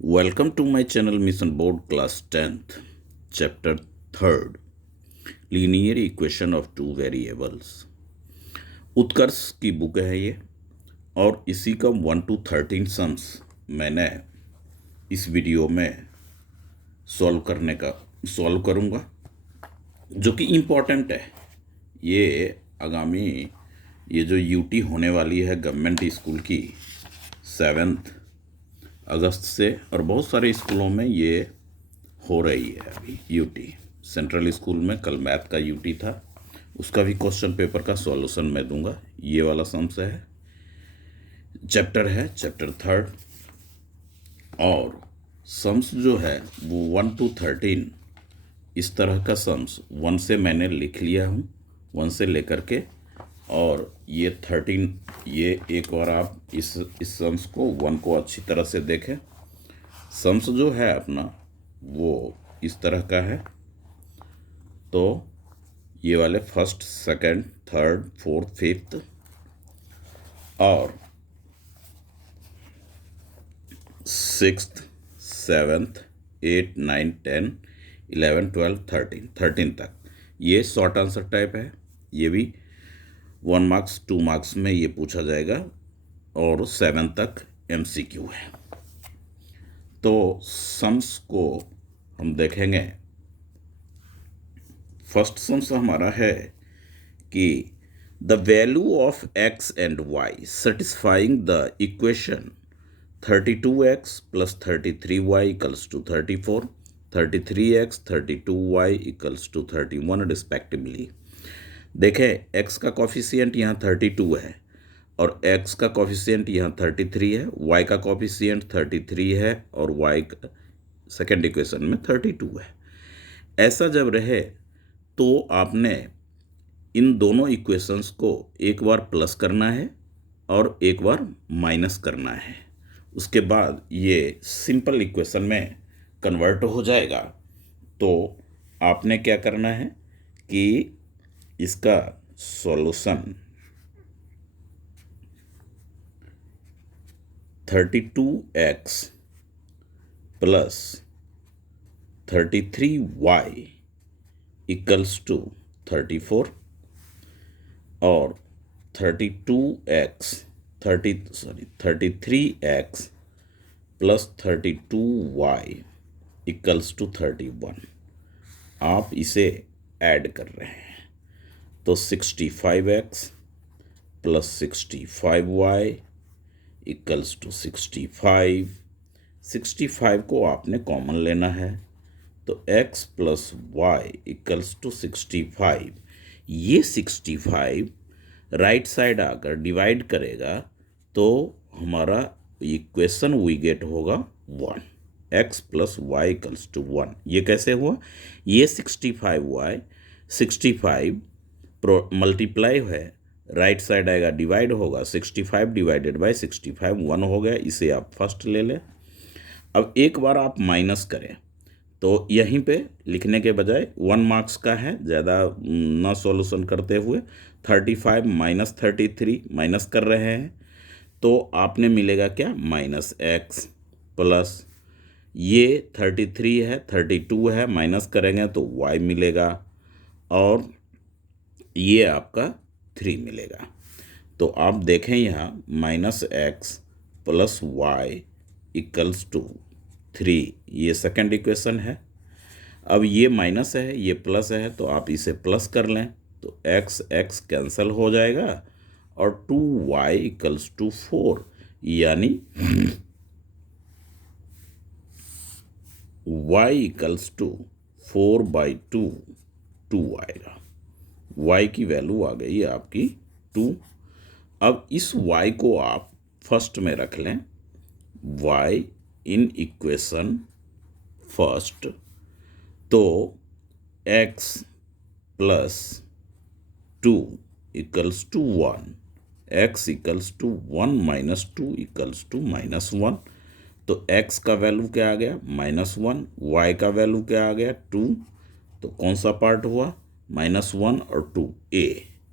Welcome to my channel Mission Board Class 10th Chapter 3rd Linear Equation of Two Variables। उत्कर्ष की book है ये और इसी का 1 to 13 सम्स मैंने इस वीडियो में सॉल्व करूँगा जो कि इम्पोर्टेंट है। ये आगामी ये जो यूटी होने वाली है गवर्नमेंट स्कूल की 7 अगस्त से, और बहुत सारे स्कूलों में ये हो रही है अभी यूटी। सेंट्रल स्कूल में कल मैथ का यूटी था, उसका भी क्वेश्चन पेपर का सॉल्यूशन मैं दूंगा। ये वाला सम्स है, चैप्टर 3rd, और सम्स जो है वो 1 to 13 इस तरह का सम्स 1 से मैंने लिख लिया हूँ, 1 से लेकर के, और ये 13 ये एक बार आप इस सम्स को 1 को अच्छी तरह से देखें। सम्स जो है अपना वो इस तरह का है, तो ये वाले first, second, third, fourth, fifth और सिक्स्थ, सेवन्थ, 8, 9, 10, 11, 12, 13 तक ये शॉर्ट आंसर टाइप है। ये भी 1 मार्क्स 2 मार्क्स में ये पूछा जाएगा, और 7 तक MCQ है। तो सम्स को हम देखेंगे। फर्स्ट सम्स हमारा है कि the value of x and y satisfying the equation 32x plus 33y equals to 34, 33x 32y equals to 31 respectively. देखें, x का कॉफिशिएंट यहाँ 32 है और x का कॉफिशिएंट यहाँ 33 है, y का कॉफिशिएंट 33 है और y का सेकेंड इक्वेशन में 32 है। ऐसा जब रहे तो आपने इन दोनों इक्वेशंस को एक बार प्लस करना है और एक बार माइनस करना है। उसके बाद ये सिंपल इक्वेशन में कन्वर्ट हो जाएगा। तो आपने क्या करना है कि इसका solution 32x plus 33y equals to 34 और 33x plus 32y equals to 31 आप इसे ऐड कर रहे हैं। तो 65x plus 65y equals to 65। 65 को आपने कॉमन लेना है, तो x plus y equals to 65। ये 65 राइट साइड आकर डिवाइड करेगा तो हमारा इक्वेशन वी गेट होगा 1, x plus y equals to 1। ये कैसे हुआ? ये 65y 65 मल्टीप्लाई है, राइट साइड आएगा डिवाइड होगा, 65 डिवाइडेड बाय 65 1 हो गया। इसे आप फर्स्ट ले लें। अब एक बार आप माइनस करें तो यहीं पे लिखने के बजाय 1 मार्क्स का है, ज़्यादा ना सॉल्यूशन करते हुए 35 माइनस 33 माइनस कर रहे हैं, तो आपने मिलेगा क्या? माइनस x प्लस ये 33 है 32 है, माइनस करेंगे तो y मिलेगा और ये आपका 3 मिलेगा। तो आप देखें यहाँ minus x plus y equals to 3, ये सेकंड इक्वेशन है। अब ये माइनस है ये प्लस है, तो आप इसे प्लस कर लें तो x कैंसिल हो जाएगा और 2y इक्वल्स टू 4, यानी y इक्वल्स टू 4/2 2 आएगा। y की वैल्यू आ गई आपकी 2। अब इस y को आप फर्स्ट में रख लें, y इन इक्वेशन फर्स्ट, तो x plus 2 equals to 1, x equals to 1 minus 2 equals to -1। तो x का वैल्यू क्या आ गया? -1, y का वैल्यू क्या आ गया? 2। तो कौन सा पार्ट हुआ? -1 और 2, a।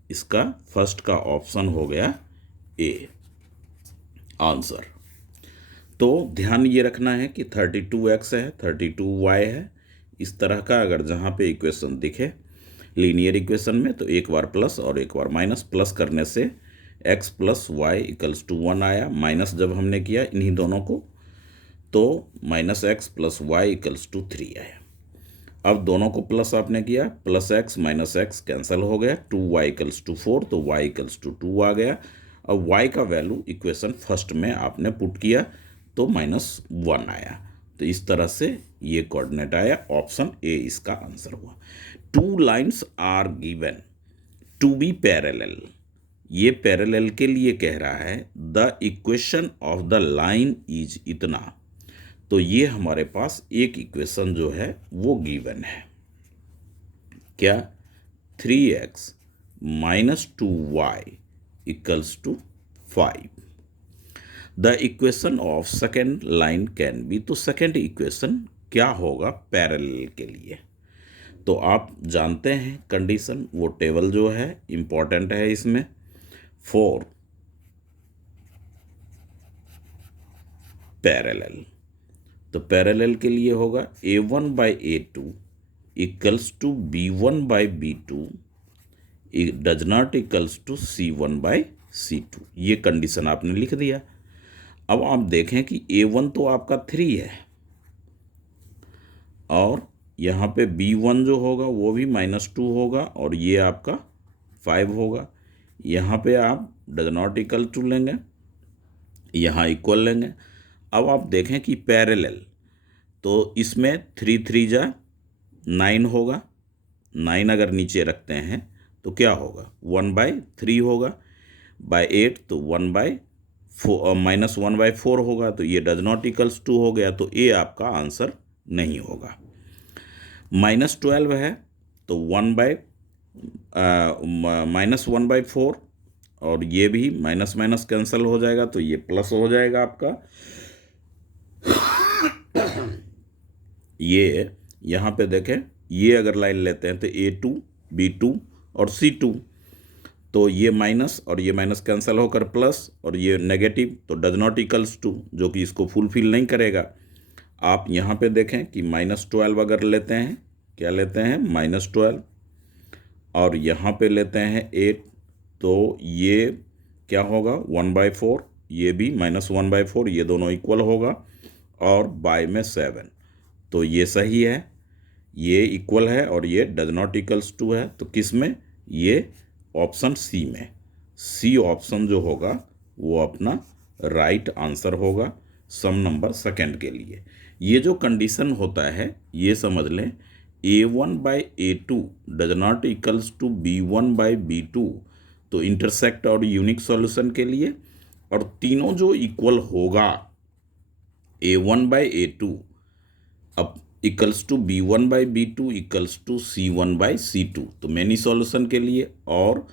इसका फर्स्ट का ऑप्शन हो गया ए आंसर। तो ध्यान ये रखना है कि 32x है, 32y है। इस तरह का अगर जहाँ पे इक्वेशन दिखे लीनियर इक्वेशन में, तो एक बार प्लस और एक बार माइनस, प्लस करने से x plus y equals to 1 आया, माइनस जब हमने किया इन्हीं दोनों को तो minus x plus y equals to 3 आया। अब दोनों को प्लस आपने किया, plus x minus x cancel हो गया, 2y इक्वल्स टू 4, तो y इक्वल्स टू 2 आ गया। अब y का वैल्यू इक्वेशन फर्स्ट में आपने पुट किया तो -1 आया। तो इस तरह से ये कोऑर्डिनेट आया, ऑप्शन ए इसका आंसर हुआ। 2 lines are given to be parallel, ये पैरेलल के लिए कह रहा है the equation of the line is इतना। तो ये हमारे पास एक इक्वेशन जो है वो गिवन है, क्या? 3x minus 2y equals to 5। The equation of second line can be, तो सेकेंड इक्वेशन क्या होगा पैरेलल के लिए? तो आप जानते हैं कंडीशन, वो टेबल जो है इम्पॉर्टेंट है इसमें। 4 पैरेलल, तो पैरेलल के लिए होगा a1 by a2 equals to b1 by b2 does not equals to c1 by c2। ये कंडीशन आपने लिख दिया। अब आप देखें कि a1 तो आपका 3 है और यहाँ पे b1 जो होगा वो भी -2 होगा और ये आपका 5 होगा। यहाँ पे आप डज नॉट इक्वल टू लेंगे, यहाँ इक्वल लेंगे। अब आप देखें कि पैरेलल, तो इसमें 3 3 जा 9 होगा, 9 अगर नीचे रखते हैं तो क्या होगा 1/3 होगा, बाय 8 तो 1/4 -1/4 होगा, तो ये डज नॉट इक्वल्स 2 हो गया, तो ए आपका आंसर नहीं होगा। -12 है तो -1/4 और ये भी माइनस माइनस कैंसिल हो जाएगा, तो ये प्लस हो जाएगा आपका। ये यहाँ पे देखें, ये अगर लाइन लेते हैं तो a2 b2 और c2, तो ये माइनस और ये माइनस कैंसिल होकर प्लस और ये नेगेटिव, तो डज नॉट इक्वल्स टू, जो कि इसको फुलफिल नहीं करेगा। आप यहाँ पे देखें कि -12 अगर लेते हैं, क्या लेते हैं -12, और यहाँ पे लेते हैं 8, तो ये क्या होगा 1/4, ये भी -1/4, ये दोनों इक्वल होगा, और बाय में 7, तो ये सही है, ये इक्वल है और ये डज नॉट इक्वल्स टू है। तो किस में? ये ऑप्शन सी में। सी ऑप्शन जो होगा वो अपना राइट आंसर होगा सम नंबर सेकेंड के लिए। ये जो कंडीशन होता है ये समझ लें, a1 by a2 does not equals to b1 by b2, तो इंटरसेक्ट और यूनिक सॉल्यूशन के लिए, और तीनों जो इक्वल होगा a1 बाई a2 अब equals to b1 by b2 equals to c1 by c2, तो मैनी सॉल्यूशन के लिए। और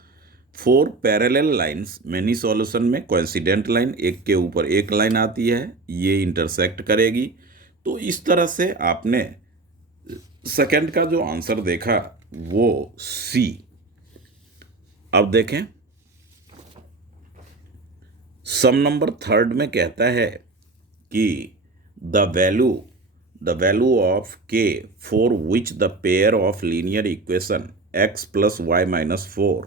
4 पैरेलल लाइंस मैनी सॉल्यूशन में कोइंसिडेंट लाइन, एक के ऊपर एक लाइन आती है, ये इंटरसेक्ट करेगी। तो इस तरह से आपने सेकंड का जो आंसर देखा वो सी। अब देखें सम नंबर थर्ड में कहता है कि the value of k for which the pair of linear equation x plus y minus 4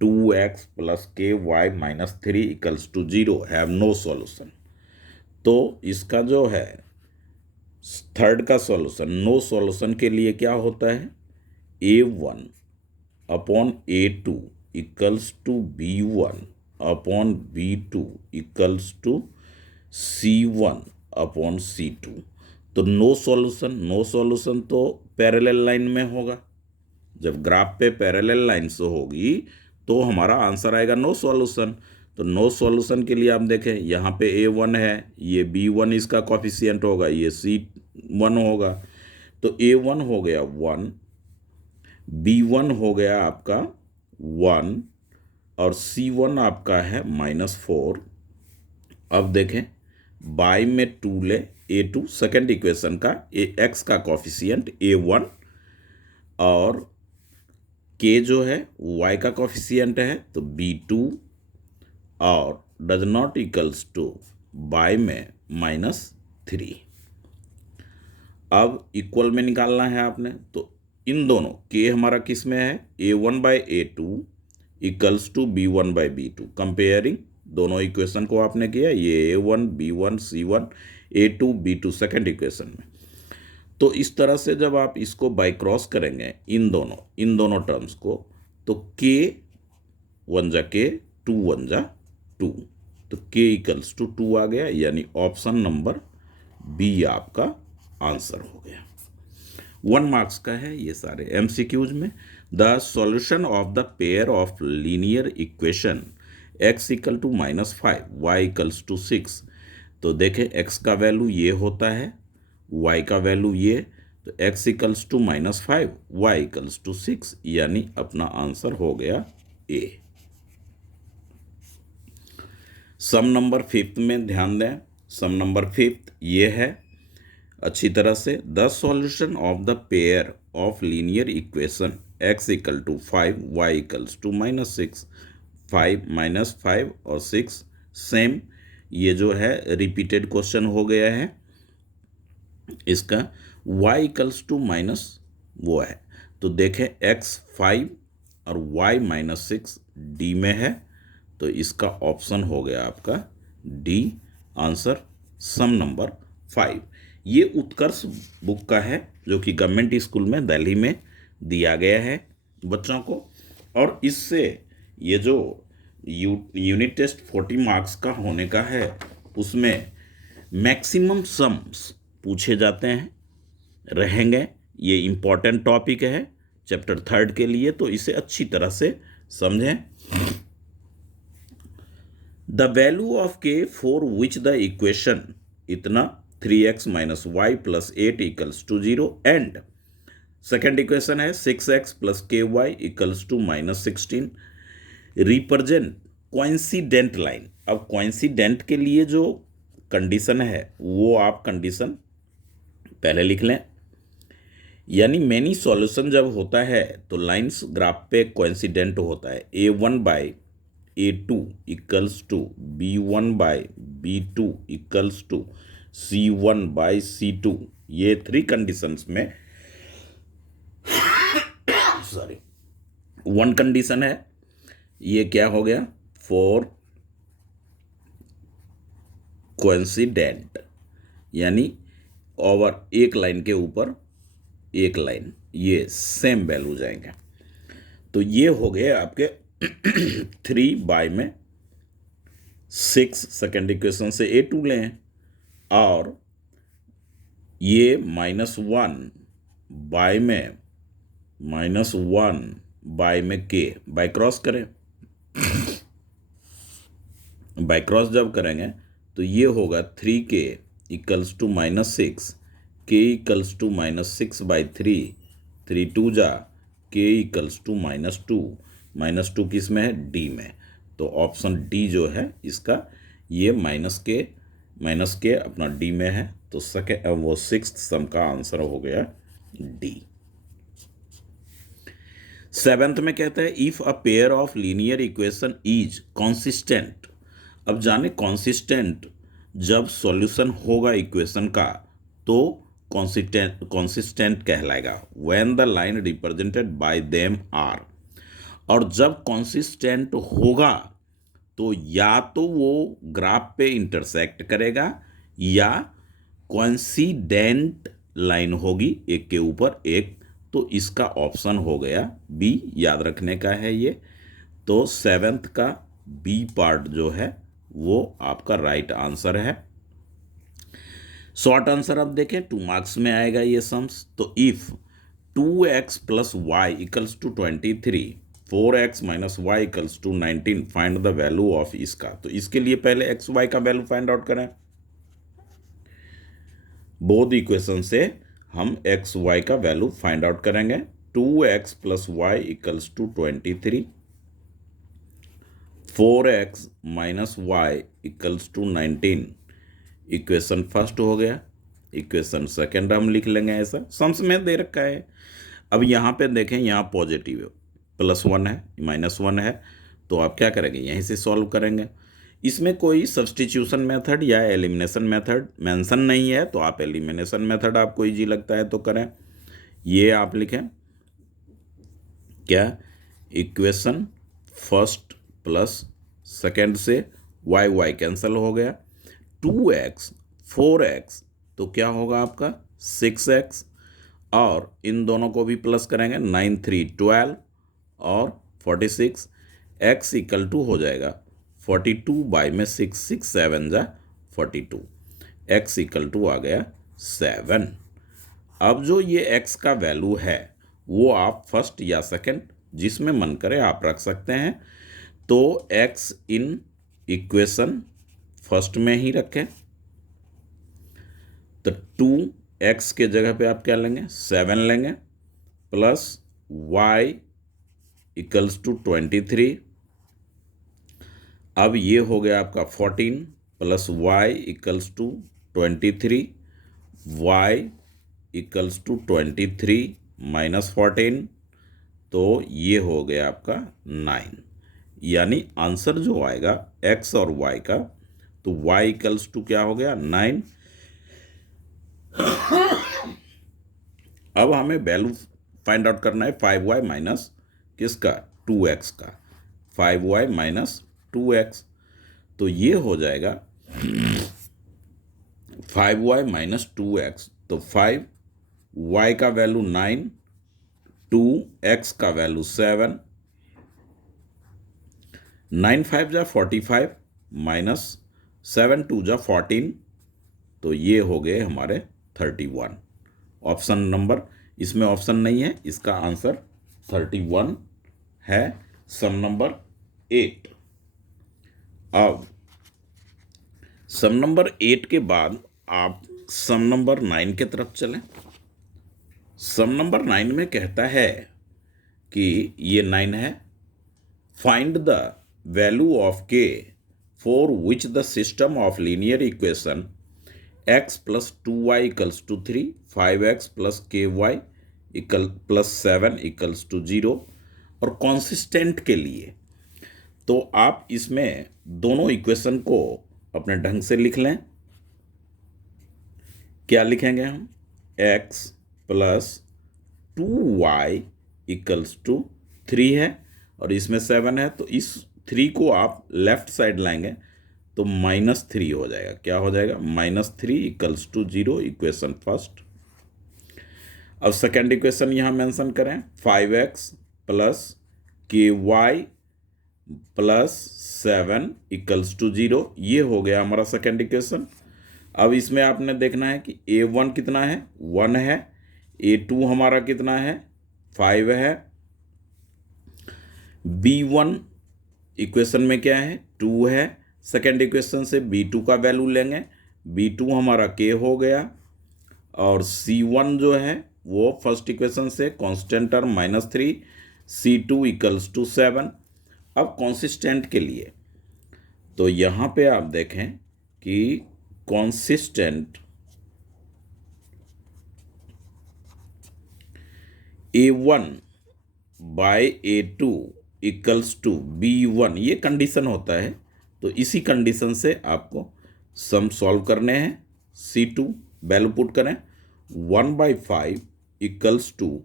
2x plus k y minus 3 equals to 0 have no solution. तो इसका जो है थर्ड का सॉल्यूशन, नो सॉल्यूशन के लिए क्या होता है, a1 upon a2 equals to b1 upon b2 equals to c1 upon c2। तो नो सॉल्यूशन तो पैरेलल लाइन में होगा। जब ग्राफ पे पैरेलल लाइन्स होगी तो हमारा आंसर आएगा नो सॉल्यूशन। तो नो सॉल्यूशन के लिए आप देखें, यहाँ पे a1 है, ये b1 इसका कॉफिशिएंट होगा, ये c1 होगा, तो a1 हो गया 1, b1 हो गया आपका 1 और c1 आपका है -4। अब देखें बाय में 2 ले, a2 सेकेंड इक्वेशन का x का कॉफिशिएंट a1 और k जो है y का कॉफिशिएंट है तो b2 और does not equals to by में -3। अब इक्वल में निकालना है आपने, तो इन दोनों के हमारा किस में है, a1/a2 equals to b1/b2। Comparing दोनों इक्वेशन को आपने किया, ये a1 b1 c1 a2 b2 second equation में। तो इस तरह से जब आप इसको बाई क्रॉस करेंगे इन दोनों टर्म्स को, तो k 1 जा k 2 1 जा 2, तो k इक्वल्स टू 2 आ गया, यानी ऑप्शन नंबर बी आपका आंसर हो गया। 1 मार्क्स का है ये सारे एमसीक्यूज में। The solution of the pair of linear equation x equal to -5 y equals to 6। तो देखें x का वैल्यू ये होता है, y का वैल्यू ये, तो x equals to -5 y equals to 6, यानी अपना आंसर हो गया A। सम नंबर 5 में ध्यान दें, सम नंबर 5 ये है अच्छी तरह से। The solution of the pair of linear equation x equal to 5 y equals to -6। 5 और 6 सेम, ये जो है रिपीटेड क्वेश्चन हो गया है इसका। y इक्वल्स टू माइनस वो है, तो देखें x 5 और y -6 डी में है, तो इसका ऑप्शन हो गया आपका डी आंसर, सम नंबर 5। ये उत्कर्ष बुक का है जो कि गवर्नमेंट स्कूल में दिल्ली में दिया गया है बच्चों को, और इससे ये जो यूनिट टेस्ट 40 मार्क्स का होने का है उसमें मैक्सिमम सम्स पूछे जाते हैं रहेंगे। ये इम्पॉर्टेंट टॉपिक है चैप्टर 3 के लिए, तो इसे अच्छी तरह से समझें। The value of k for which the equation इतना 3x - y + 8 equals to 0 and second equation है 6x + ky equals to -16 represent coincident line. अब कोइंसिडेंट के लिए जो कंडीशन है वो आप कंडीशन पहले लिख लें, यानी मैनी सॉल्यूशन जब होता है तो लाइंस ग्राफ पे कोइंसिडेंट होता है। a1/a2 equals to b1/b2 equals to c1/c2, ये 3 कंडीशंस में सॉरी 1 कंडीशन है, ये क्या हो गया, फॉर कोइंसिडेंट, यानी ओवर एक लाइन के ऊपर एक लाइन ये सेम वैल्यू जाएंगे। तो ये हो गए आपके 3 में 6 सेकेंड इक्वेशन से a2 लें, और ये -1 में k बाय क्रॉस करें। बाय क्रॉस जब करेंगे तो ये होगा 3k equals to -6, k equals to -6/3, 3 2 जा k इक्वल्स टू -2 किस में है, डी में। तो ऑप्शन डी जो है इसका, ये माइनस के अपना डी में है, तो वो 6th सम का आंसर हो गया डी। 7th में कहता है if a pair of linear equation is consistent. अब जाने कॉन्सिस्टेंट जब सॉल्यूशन होगा इक्वेशन का तो कॉन्सिस्टेंट कहलाएगा when the line represented by them are. और जब कॉन्सिस्टेंट होगा तो या तो वो ग्राफ पे इंटरसेक्ट करेगा या कोइंसिडेंट लाइन होगी एक के ऊपर एक, तो इसका ऑप्शन हो गया बी, याद रखने का है ये। तो 7th का बी पार्ट जो है वो आपका राइट आंसर है। शॉर्ट आंसर अब देखें 2 मार्क्स में आएगा ये सम्स। तो if 2x + y equals to 23, 4x - y equals to 19, find the value of इसका। तो इसके लिए पहले x y का वैल्यू फाइंड आउट करें। बोथ इक्वेशन से हम x y का वैल्यू फाइंड आउट करेंगे। 2x + y equals to 23, 4x - y equals to 19, equation first हो गया। इक्वेशन सेकेंड हम लिख लेंगे ऐसा, सम्स में दे रखा है। अब यहाँ पे देखें, यहाँ पॉजिटिव +1 है -1 है, तो आप क्या करेंगे, यहीं से सॉल्व करेंगे। इसमें कोई सब्स्टिट्यूशन मेथड या एलिमिनेशन मेथड मेंशन नहीं है, तो आप एलिमिनेशन मेथड आपको इजी लगता है तो करें। ये आप लिखें क्या, इक्वेशन फर्स्ट प्लस सेकेंड से वाई वाई कैंसिल हो गया, 2x 4x तो क्या होगा आपका 6x, और इन दोनों को भी प्लस करेंगे, 9 3 12 और 46, x इक्वल टू हो जाएगा 42 बाई में 6 6 7 जा 42, x इक्वल टू आ गया 7। अब जो ये x का वैल्यू है वो आप फर्स्ट या सेकंड जिसमें मन करे आप रख सकते हैं, तो x इन इक्वेशन फर्स्ट में ही रखें, तो 2x के जगह पे आप क्या लेंगे 7 लेंगे, प्लस y इक्वल्स टू 23, अब ये हो गया आपका 14 plus y equals to 23, y equals to 23 minus 14, तो ये हो गया आपका 9। यानी आंसर जो आएगा x और y का, तो y इक्वल्स टू क्या हो गया 9। अब हमें वैल्यू फाइंड आउट करना है 5y माइनस किसका 2x का, 5y माइनस 2x, तो ये हो जाएगा 5y माइनस 2x, तो 5y का वैल्यू 9, 2x का वैल्यू 7, 9 5 जा 45 माइनस 7 2 जा 14, तो ये हो गए हमारे 31। ऑप्शन नंबर, इसमें ऑप्शन नहीं है, इसका आंसर 31 है, सम नंबर 8। अब सम नंबर 8 के बाद आप सम नंबर 9 के तरफ चलें। सम नंबर 9 में कहता है कि ये 9 है, find the value of k for which the system of linear equation x plus 2y equals to 3, 5x plus ky equal plus 7 equals to 0 और कॉन्सिस्टेंट के लिए। तो आप इसमें दोनों इक्वेशन को अपने ढंग से लिख लें। क्या लिखेंगे हम, x plus 2y equals to 3 है और इसमें 7 है, तो इस 3 को आप लेफ्ट साइड लाएंगे तो -3 हो जाएगा। क्या हो जाएगा, -3 इक्वल्स टू 0, इक्वेशन फर्स्ट। अब सेकेंड इक्वेशन यहां मेंशन करें, 5x plus ky plus 7 equals to 0, ये हो गया हमारा सेकेंड इक्वेशन। अब इसमें आपने देखना है कि a1 कितना है 1 है, a2 हमारा कितना है 5 है, b1 इक्वेशन में क्या है 2 है, सेकेंड इक्वेशन से b2 का वैल्यू लेंगे, b2 हमारा k हो गया, और c1 जो है वो फर्स्ट इक्वेशन से constant term -3, c2 equals to 7। अब कॉन्सिस्टेंट के लिए तो यहाँ पे आप देखें कि consistent a1 bye a2 equals to b1, ये कंडीशन होता है, तो इसी कंडीशन से आपको सम सॉल्व करने हैं। c2 वैल्यू पुट करें, 1/5 equals to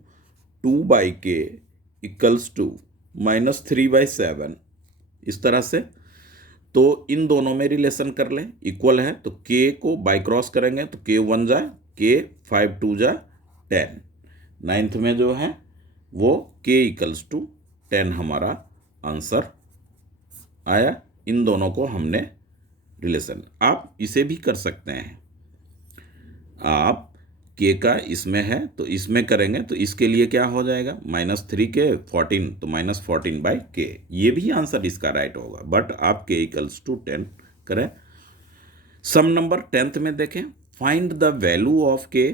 2/k equals to -3/7, इस तरह से। तो इन दोनों में रिलेशन कर लें, इक्वल है तो k को बाई क्रॉस करेंगे तो k 1 जा k, 5 2 जा 10, नाइन्थ में जो है वो k इक्वल्स टू 10 हमारा आंसर आया। इन दोनों को हमने रिलेशन, आप इसे भी कर सकते हैं, आप k का इसमें है तो इसमें करेंगे तो इसके लिए क्या हो जाएगा -3 के 14, तो -14/k, ये भी आंसर इसका राइट होगा, बट आप k इक्वल्स टू 10 करें। सम नंबर 10th में देखें, find the value of k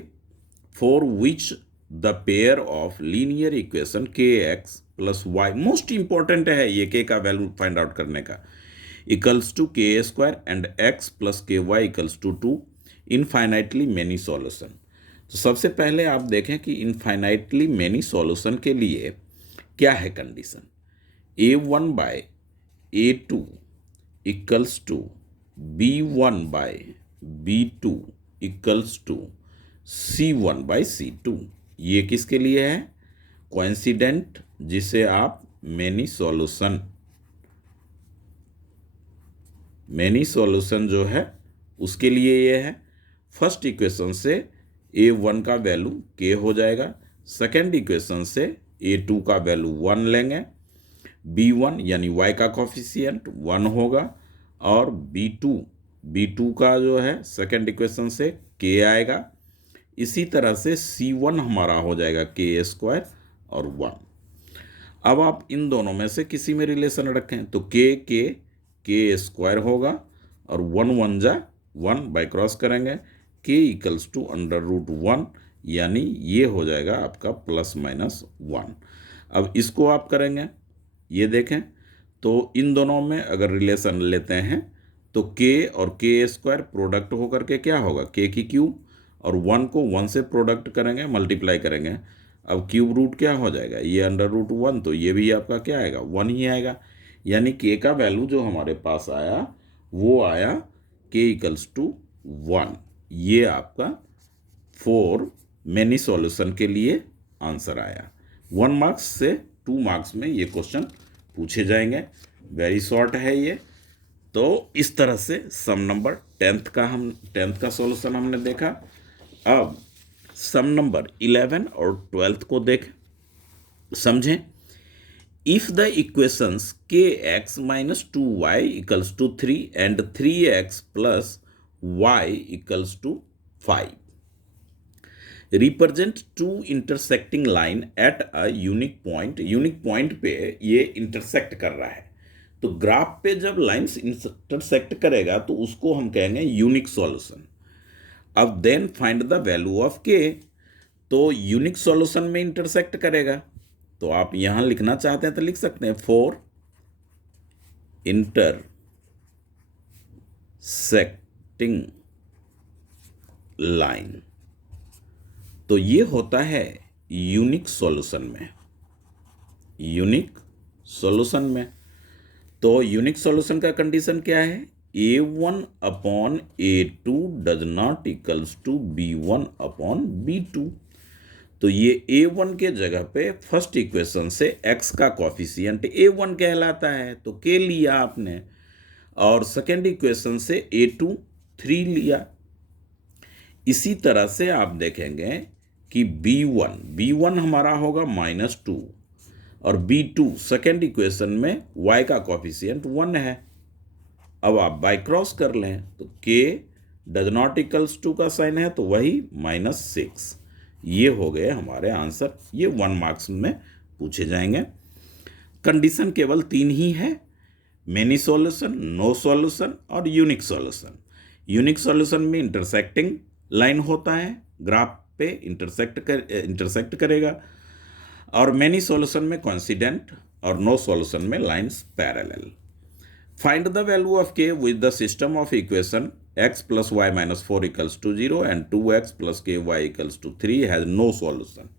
for which the pair of linear equation kx plus y, most important है ये k का वैल्यू फाइंड आउट करने का, equals to k² and x plus ky equals to 2, infinitely many solution. तो सबसे पहले आप देखें कि इनफाइनाइटली मेनी सॉल्यूशन के लिए क्या है condition, a1/a2 equals to B1/B2 equals to C1/C2। ये किसके लिए है? कोइंसिडेंट, जिसे आप मेनी सॉल्यूशन जो है उसके लिए ये है। फर्स्ट इक्वेशन से A1 का वैल्यू K हो जाएगा, सेकेंड इक्वेशन से A2 का वैल्यू 1 लेंगे, B1 यानी Y का कोफिशिएंट 1 होगा, और B2 का जो है सेकेंड इक्वेशन से K आएगा। इसी तरह से C1 हमारा हो जाएगा K² और 1। अब आप इन दोनों में से किसी में रिलेशन रखें तो K² होगा, और 1 1 जा 1 बाय क्रॉस करेंगे, K इक्वल्स टू √1, यानी ये हो जाएगा आपका ±1। अब इसको आप करेंगे, ये देखें तो इन दोनों में अगर रिलेशन लेते हैं तो K और K² प्रोडक्ट होकर के क्या होगा? K³ और 1 को 1 से प्रोडक्ट करेंगे, मल्टीप्लाई करेंगे। अब क्यूब रूट क्या हो जाएगा? ये √1, तो ये भी आपका क्या आएगा? 1 ही आएगा। यानी K का वैल्यू जो हमारे पास आया वो आया K इक्वल्स टू 1। ये आपका 4 मेनी सॉल्यूशन के लिए आंसर आया। 1 मार्क्स से 2 मार्क्स में ये क्वेश्चन पूछे जाएंगे। वेरी शॉर्ट है ये। तो इस तरह से सम नंबर 10th का सॉल्यूशन हमने देखा। अब सम नंबर 11 और 12th को देखें, समझें। If the equations kx - 2y equals to 3 and 3x + y equals to 5, represent two intersecting line at a unique point. Unique point पे ये इंटरसेक्ट कर रहा है, तो ग्राफ पे जब लाइंस इंटरसेक्ट करेगा तो उसको हम कहेंगे यूनिक सॉल्यूशन। अब then find the value of k, तो यूनिक सॉल्यूशन में इंटरसेक्ट करेगा, तो आप यहां लिखना चाहते हैं तो लिख सकते हैं, फॉर इंटरसेक्टिंग लाइन। तो ये होता है यूनिक सॉल्यूशन में। तो यूनिक सॉल्यूशन का कंडीशन क्या है? A1/A2 does not equals to B1/B2। तो ये A1 के जगह पे फर्स्ट इक्वेशन से x का कोफिशिएंट A1 कहलाता है, तो K लिया आपने, और सेकेंड इक्वेशन से A2 3 लिया। इसी तरह से आप देखेंगे कि B1 हमारा होगा -2, और B2 सेकेंड इक्वेशन में y का कोफिशिएंट 1 है। अब आप बाय क्रॉस कर लें तो K does not equals to का साइन है, तो वही -6। ये हो गए हमारे आंसर। ये 1 मार्क्स में पूछे जाएंगे। कंडीशन केवल 3 ही है, मेनी सॉल्यूशन, नो सॉल्यूशन और यूनिक सॉल्यूशन। यूनिक सॉल्यूशन में इंटरसेक्टिंग लाइन होता है, ग्राफ पे इंटरसेक्ट करेगा, और मेनी सॉल्यूशन में कोइंसिडेंट, और नो सॉल्यूशन में lines parallel. Find the value of k with the system of equation x + y - 4 equals to 0 and 2x + ky equals to 3 has no solution.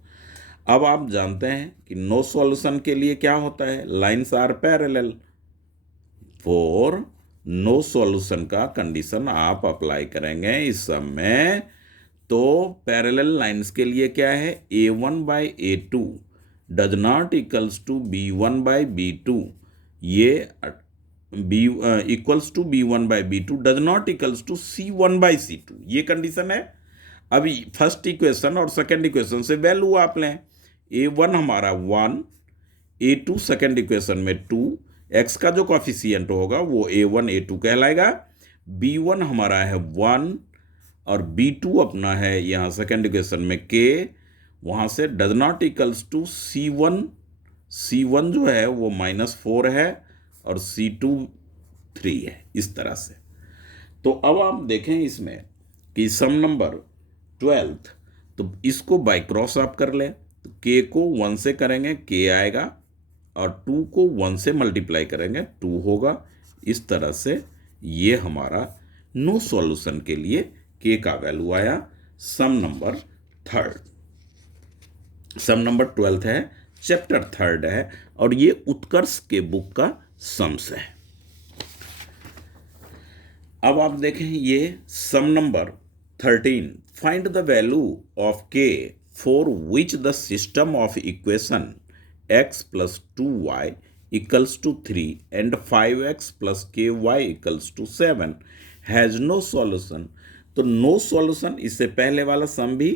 अब आप जानते हैं कि नो सॉल्यूशन के लिए क्या होता है? Lines are parallel. For no solution का कंडीशन आप अप्लाई करेंगे इस समय, तो पैरेलल लाइंस के लिए क्या है? A1/A2 does not equals to B1/B2, ये equals to B1/B2 does not equals to C1/C2, ये कंडीशन है। अभी फर्स्ट इक्वेशन और सेकेंड इक्वेशन से वैल्यू आप लें। A1 हमारा 1, A2 सेकेंड इक्वेशन में 2, x का जो कोफिशिएंट होगा वो A1 A2 कहलाएगा। B1 हमारा है 1, और B2 अपना है यहाँ सेकेंड इक्वेशन में K, वहाँ से does not equals to C1 जो है वो -4 है, और C2 3 है, इस तरह से। तो अब आप देखें इसमें कि सम नंबर 12th, तो इसको बाय क्रॉस आप कर लें, तो K को 1 से करेंगे K आएगा, और 2 को 1 से मल्टीप्लाई करेंगे 2 होगा। इस तरह से ये हमारा नो सॉल्यूशन के लिए K का वैल्यू आया। सम नंबर 12th है, चैप्टर 3 है, और ये उत्कर्ष के बुक का सम्स है। अब आप देखें ये sum number 13, find the value of k for which the system of equation x plus 2y equals to 3 and 5x plus ky equals to 7 has no solution. तो नो सॉल्यूशन, इससे पहले वाला सम भी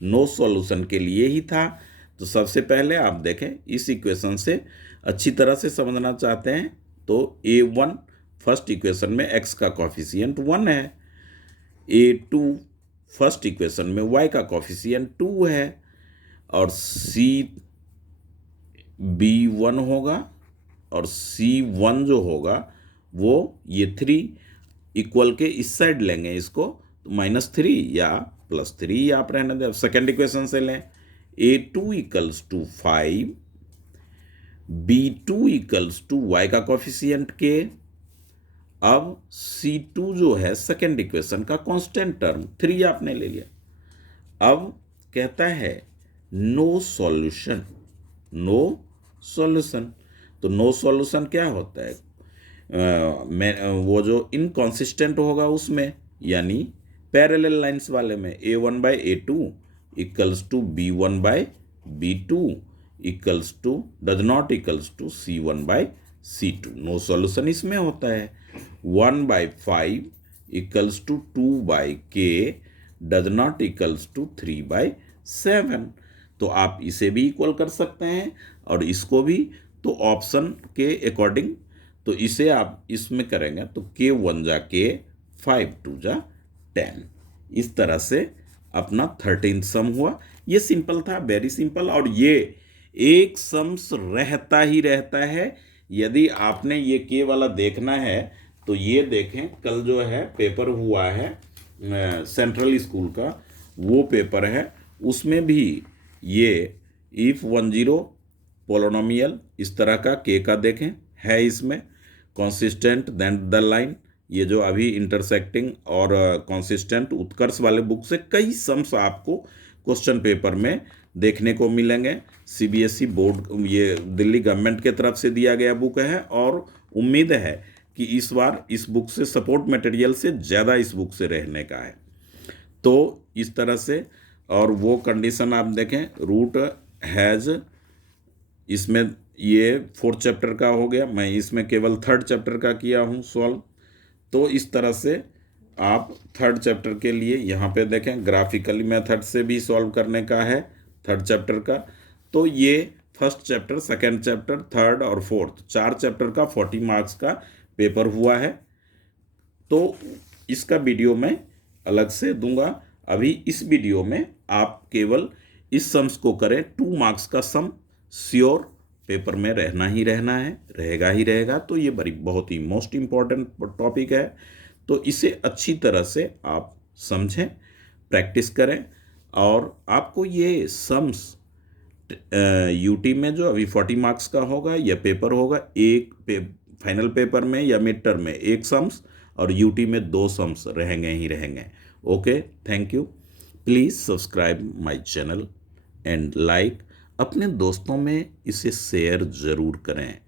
नो सॉल्यूशन के लिए ही था। तो सबसे पहले आप देखें, इस इक्वेशन से अच्छी तरह से समझना चाहते हैं तो a1 फर्स्ट इक्वेशन में x का कॉफिशिएंट 1 है, a2 फर्स्ट इक्वेशन में y का कॉफिशिएंट 2 है, और b1 होगा, और c1 जो होगा वो ये 3 इक्वल के इस साइड लेंगे इसको, तो -3 या +3 आप रहने दें। सेकेंड इक्वेशन से लें, a2 equals to 5, b2 equals to y का कॉफिशिएंट k। अब c2 जो है सेकेंड इक्वेशन का कांस्टेंट टर्म 3 आपने ले लिया। अब कहता है नो सॉल्यूशन, नो सॉल्यूशन। तो नो सॉल्यूशन क्या होता है, वो जो इनकॉन्सिस्टेंट होगा उसमें, यानी पैरेलल लाइंस वाले में a1/a2 equals to b1/b2 equals to does not equals to c1/c2। No solution इसमें होता है 1/5 equals to 2/k does not equals to 3/7। तो आप इसे भी इक्वल कर सकते हैं और इसको भी, तो ऑप्शन के अकॉर्डिंग, तो इसे आप इसमें करेंगे तो k1 जा k, 5 2 जा 10। इस तरह से अपना 13 सम हुआ। ये सिंपल था, वेरी सिंपल। और ये एक सम्स रहता ही रहता है। यदि आपने ये के वाला देखना है तो ये देखें, कल जो है पेपर हुआ है सेंट्रल स्कूल का, वो पेपर है, उसमें भी ये इफ 10 पोलोनोमियल इस तरह का के का देखें है इसमें, कॉन्सिस्टेंट देन द लाइन, ये जो अभी इंटरसेक्टिंग और कॉन्सिस्टेंट उत्कर्ष वाले बुक से कई सम्स आपको क्वेश्चन पेपर में देखने को मिलेंगे। सीबीएसई बोर्ड, ये दिल्ली गवर्नमेंट के तरफ से दिया गया बुक है, और उम्मीद है कि इस बार इस बुक से सपोर्ट मटेरियल से ज़्यादा इस बुक से रहने का है। तो इस तरह से, और वो कंडीशन आप देखें, रूट हैज़, इसमें ये 4th चैप्टर का हो गया, मैं इसमें केवल 3rd चैप्टर का किया हूँ सॉल्व। तो इस तरह से आप 3rd चैप्टर के लिए यहाँ पे देखें, ग्राफिकली मेथड से भी सॉल्व करने का है 3rd चैप्टर का। तो ये 1st chapter, 2nd chapter, 3rd और 4th 4 चैप्टर का 40 मार्क्स का पेपर हुआ है। तो इसका वीडियो मैं अलग से दूंगा। अभी इस वीडियो में आप केवल इस सम्स को करें, 2 मार्क्स का सम श्योर पेपर में रहना ही रहना है, रहेगा ही रहेगा। तो ये बहुत ही मोस्ट इम्पॉर्टेंट टॉपिक है। तो इसे अच्छी तरह से आप समझें, प्रैक्टिस करें, और आपको ये सम्स यूटी में जो अभी 40 मार्क्स का होगा, यह पेपर होगा, फाइनल पेपर में या मिड टर्म में 1 सम्स, और यूटी में 2 सम्स रहेंगे ही रहेंगे। Okay, thank you. Please subscribe my channel and like. अपने दोस्तों में इसे शेयर ज़रूर करें।